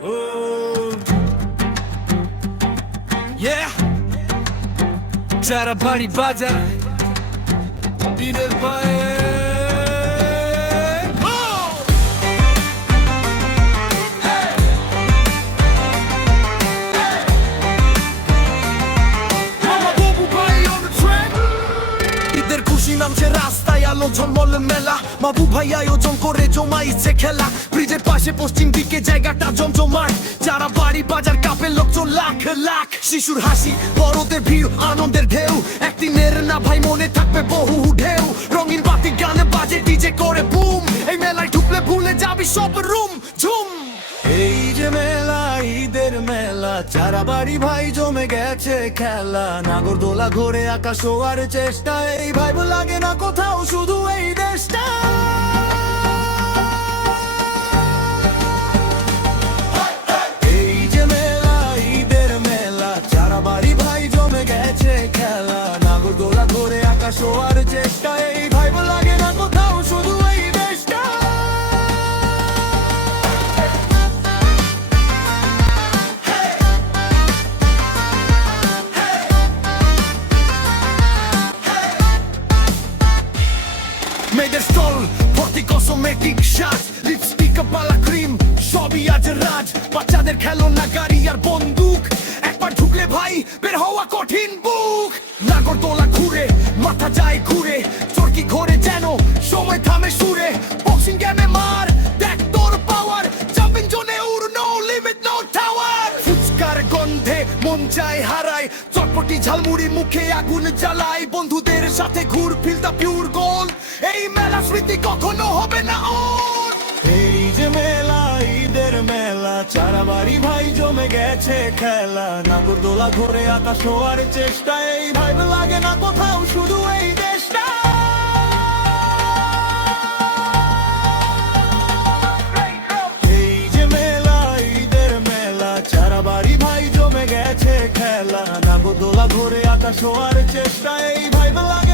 Oh, yeah. Charabari baja Diner paye. নামছে রাস্তায় আলো ঝলমল মেলা বাবু ভাই আয়োজন করে জমাইছে খেলা ব্রিজের পাশে পশ্চিম দিকে জায়গাটা জমজমাট যারা বাড়ি বাজার কাপে লোকজন লাখ লাখ শিশুর হাসি বড়দের ভিড় আনন্দের ঢেউ একদিনের না ভাই মনে থাকবে বহু ঢেউ রঙিন বাতি গানে বাজে ডিজে করে বুম এই মেলায় ঢুকলে ভুলে যাবি সব রুম ঝুম এই যে মেলা ঈদের মেলা চারা বাড়ি ভাই জমে গেছে খেলা নাগরদোলা ঘোরে আকাশ আর চেষ্টা এই ভাইব লাগে না কোথাও শুধু এই দেশটা এই যে মেলা ঈদের মেলা চারা বাড়ি ভাই জমে গেছে খেলা নাগরদোলা ঘোরে আকাশ আর চেষ্টা এই ভাইব লাগে না কোথাও শুধু এই দেশটা মেয়েদের স্টল ভর্তি কসমেটিক সাজ লিপস্টিক বালা ক্রিম সবই আজ রাজ বাচ্চাদের খেলনা গাড়ি আর বন্দুক একবার ঢুকলে ভাই বের হওয়া কঠিন বুক নাগরদোলা ঘুরে মাথা যায় ঘুরে চরকি ঘোরে যেন সময় থামে সুরে বক্সিং গেমে মার দেখ তোর পাওয়ার জাম্পিং জোনে উড় নো লিমিট নো টাওয়ার ফুচকার গন্ধে মন চায় হারায় চটপটি ঝালমুড়ি মুখে আগুন জ্বালায় বন্ধুদের সাথে ঘুর ফিল দা পিওর গোল্ড এই মেলা স্মৃতি কখনো হবে না ওর এই যে মেলা ঈদের মেলা চারা বাড়ি ভাই জমে গেছে খেলা নাগরদোলা ঘোরে আকাশ আর চেষ্টা এই ভাই লাগে না কোথাও শুধু এই দেশটা এই যে মেলা ঈদের মেলা চারা বাড়ি ভাই জমে গেছে খেলা নাগরদোলা ঘোরে আকাশ আর চেষ্টা এই ভাই লাগে